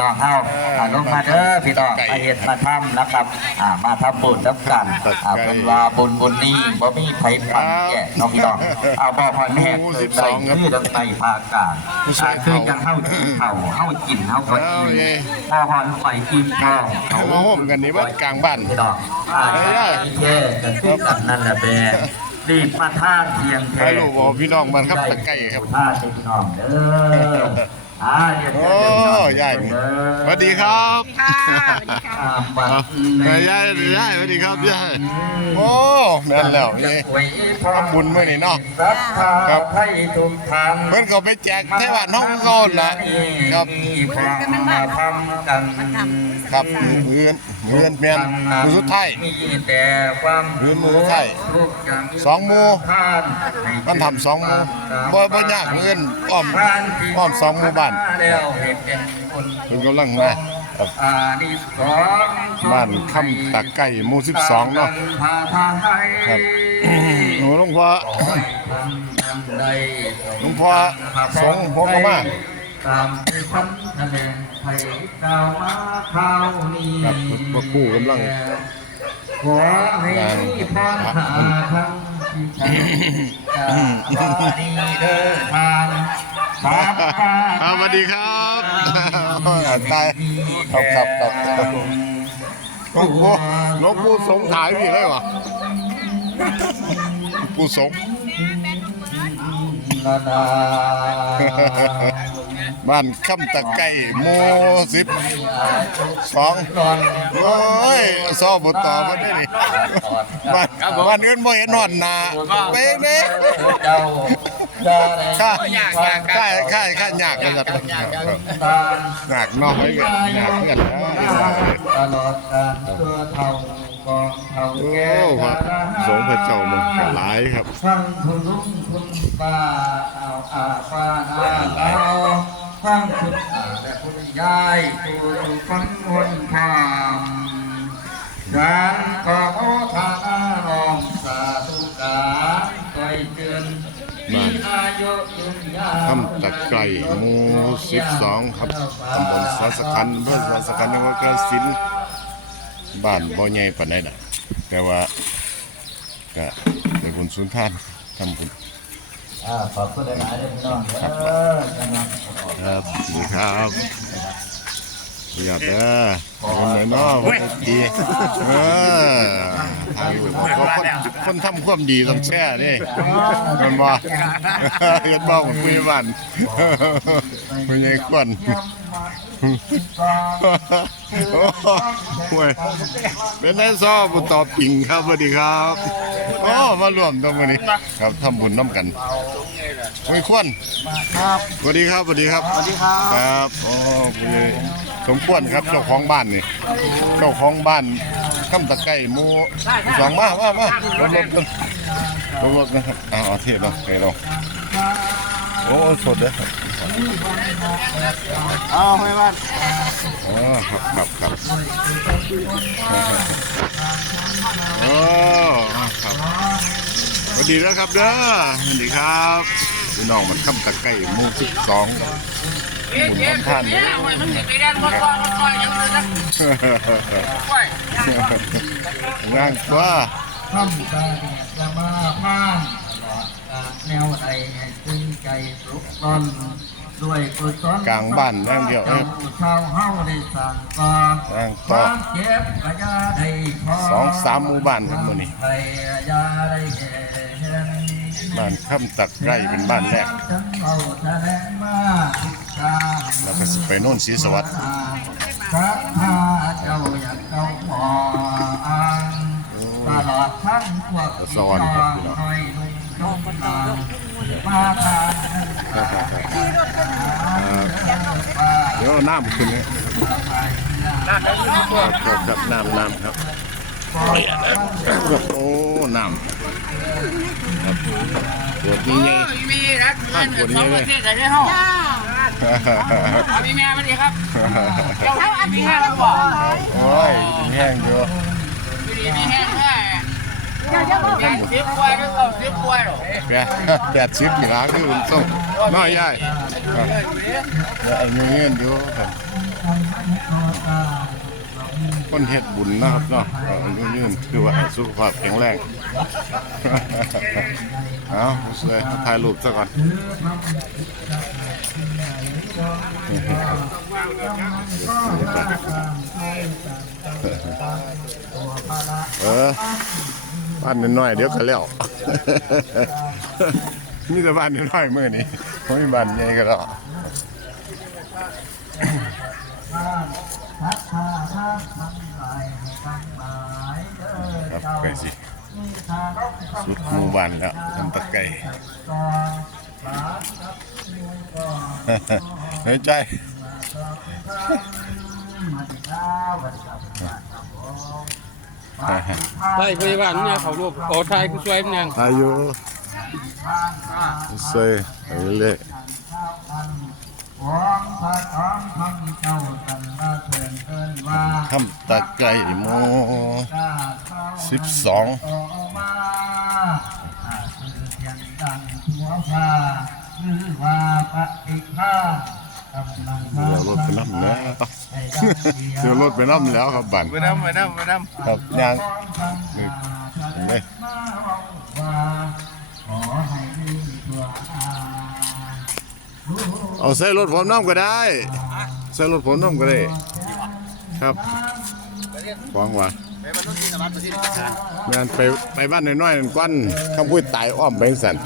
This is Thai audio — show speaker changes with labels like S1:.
S1: น้องเฮาอ่าลงมาเด้อพี่น้องมาเฮ็ดมาทำนะครับอ่ามาทำบุญรับกันอ่าเป็นว่าบุญบุญนี้บ่มีไผปันแก่น้องพี่น้องเอาบ่พอแม่เกิดใจคือดังในภาคกลางอ่าคือจังเฮากินข้าวเฮากินเฮาก็กินบ่พอไปกินข้าว
S2: เอามาโฮมกันนี่ว่ากลางบ้าน
S1: พี่น้องอ่าแค่ก็คือกันนั่นแหละแบรีบมาท่าเทียงแท้
S2: ให้ลูกบอกพี่น้องมันครับตะไก่ครับ
S1: ท่าพี่น้องเด้อ อ่าเดี๋ยว
S2: โอ้ยายสวัสดีครับ
S3: ค่ะสวัสดีค่ะ
S1: อ่าบัด
S2: ยายยายยายสวัสดีครับยายโอ้แม่นแล้วนี่ทำบุญมื้อนี้เนาะ
S1: ครับให้ทุกทาง
S2: เพิ่นก็ไปแจกเทวานห้องเขาล่ะครับ
S1: ความมาทำกัน
S2: ครับมือเงินมือเงินแม่นมือสุดท้าย
S1: มีแต่ความ
S2: มือมือใช่
S1: ทุกอย่าง
S2: สองหมู่
S1: ท่าน
S2: มันทำสองหมู่บ่บ่ยากมือเงินอ้อมอ้อมสองหมู่บ้าน
S1: แล้วเห็นเป็นคน
S2: เพิ่นกำลังมาครับ
S1: อานิสงส์
S2: บ้านคำตะไก่หมู่12เนาะ
S1: พาทางให้
S2: ครับโอ้หลวงพ่อหลวงพ่อสงฆ์พกเข้ามา
S1: ตามที่พันแสดงไทยกล่าวมาข้าวนี้
S2: ครับพระครูกำลัง
S1: ขอให้พรหาทั้งที่ฉันจะดีเดินทาง ตาม
S2: ครับสวัสดีครับตายครับครับครับครับหลวงพ่อหลวงปู่สงฆ์ถ่ายพี่เลยวะหลวงปู่สงฆ์
S1: ละดา
S2: บ้านคำตะไก่หมู่สิบสอง
S1: นอน
S2: โอ้ยซอบต่อมาได้นี่บ้านบ้านอื่นบ่เห็นหอดหนาเป๊ะเด้
S1: เจ้าจะได้
S2: ข้าข้าข้าข้ายากเลยครับ
S1: ตา
S2: หนักเนาะไม่กันหนักเงินนะ
S1: ตลอดการเพื่อเท่ากองเท่า
S2: โอ้
S1: แก่
S2: พระสงฆ์พระเจ้ามันหลายครับ
S1: ฟังคุณลุงคุณป้าเอาอาป้านาเอา ฟังคุณอาและคุณยายผู้อยู่ฟังวนความการขอโอทานาน้อมสาธุการคอยเตือนมีอายุยืนยาว
S2: คำตะไคร่หมูสิบสองครับตำบลสาสคันอำเภอสาสคันจังหวัดกาฬสินบ้านบ่อใหญ่ปานใดน่ะแต่ว่าก็ได้บุญสุนทานทำบุญ
S1: อ่าขอบคุณหลายๆเด้อพี่น้องเด้อนะครับ
S2: ครับดีครับเรียบเด้อคนไหนเนาะวันดีเออทางอยู่คนคนทำความดีต้องแช่นี่มันบ่กันบ้องคุยบ้านมันยังควัน เป็นไงซ้อบุญตอบปิงครับสวัสดีครับโอ้มาร่วมตรงนี้ครับทำบุญน้ำกันไม่ควร
S1: ครับ
S2: สวัสดีครับสวัสดีครับ
S1: สวัสดีครับ
S2: ครับโอ้ผู้ใหญ่สมควรครับเจ้าของบ้านนี่เจ้าของบ้านคำตะไก่หมูสองมามามาลดลดกันลดลดนะครับเอาเอาเทศเราเทศเรา โอ้สดเลยครับ
S1: เอาให้บ้าน
S2: อ๋อครับครับครับโอ้ครับสวัสดีแล้วครับเด้อสวัสดีครับพี่น้องมันคำตะไก่หมูสิบสองบุญทำท่าน
S3: มันไปแดนคนก่อนคนก่อนยังเลยนะก้อย
S2: งานตัว
S1: ทำตาเดียดละมาพานตลอดการแนวใดให้ตึง ใจปลุกตนด้วยกุศล
S2: กลางบ้านนั่งเดียวเอ้ย
S1: ชาวเฮาได้สั่งก่อ
S2: นั่ง
S1: ค
S2: ต่อ
S1: วามเจ็บกระยาได้พอ
S2: สองสามหมู่บ้านครับมื้อนี้
S1: ไทยยาได้เห็น
S2: บ้านค่ำตักไร่เป็นบ้านแรก
S1: จังเอาแถลงมาทุกกา
S2: แล้วก็สิไปโน่นศรีสวัสดิ์
S1: พระพาเจ้าอยากเจ้าหมออังตลอดทั้งพวกพี่น้องน้อยนุ่มน้องนา งมาทาน
S2: เดี๋ยวน้ำขึ้นเลยครับครับน้ำน้ำครับโอ้น้ำครับปวดนี่ไง
S3: มีนะเงินสองประเทศกันได้ห้องมีแม่มาดีครับเจ้ามีแม่หรือเปล่า
S2: โอ้ยแห้งอยู่
S3: มีแห้งแค่แก สิบกว่าหรือเปล่าสิบกว่าหรอ
S2: แกแปดสิบกี่ล้านคืออุ่นส้มน้อยใหญ่ครับแล้วไอ้เงี้ยอยู่ครับ
S1: คนเฮ็ดบุญนะครับเนาะก็อายุยืนคือว่าสุขภาพแข็งแรงเอาเลยถ่ายรูปซะก่อนเออ บ้านน้อยๆเดี๋ยวก็แล้วมีแต่บ้านน้อยๆมื้อนี้บ่มีบ้านใหญ่ก็แล้วครับไก่สิสุดหมู่บ้านแล้วทำตะไก่เฮ้ยใจ
S3: ใช่พยาบาลเนี่ยเขารูปโอ้ไทยผู้ช่วยมันยัง
S1: อายุเซยไปเรื่อย
S2: ของพระของพระเจ้าสันมาเถินเอิ้นว่า
S1: ทำตะไก่โมสิบสอง
S2: ออกมาอาจคือเพียงดังหัวฟ้าหรือว่าปฏิฆากำลัง
S1: เดี๋ยวรถไปน้ำแล้วเดี๋ยวรถไปน้ำแล้วครับบัน
S3: ไปน้ำไปน้ำไปน้ำ
S1: ครับยางนี่เห็นไหม
S2: ว่าขอา
S1: เอาใส่รถผมน้ำก็ได้ใส่รถผมน้ำก็ได้ ครับฟังว่า
S3: ไปบ้านนู้นที่ตลาดประเทศจักร
S1: แม่ไปไปบ้านน้อยๆนั่นกวันคำพูดตายอ้อมไปสั่น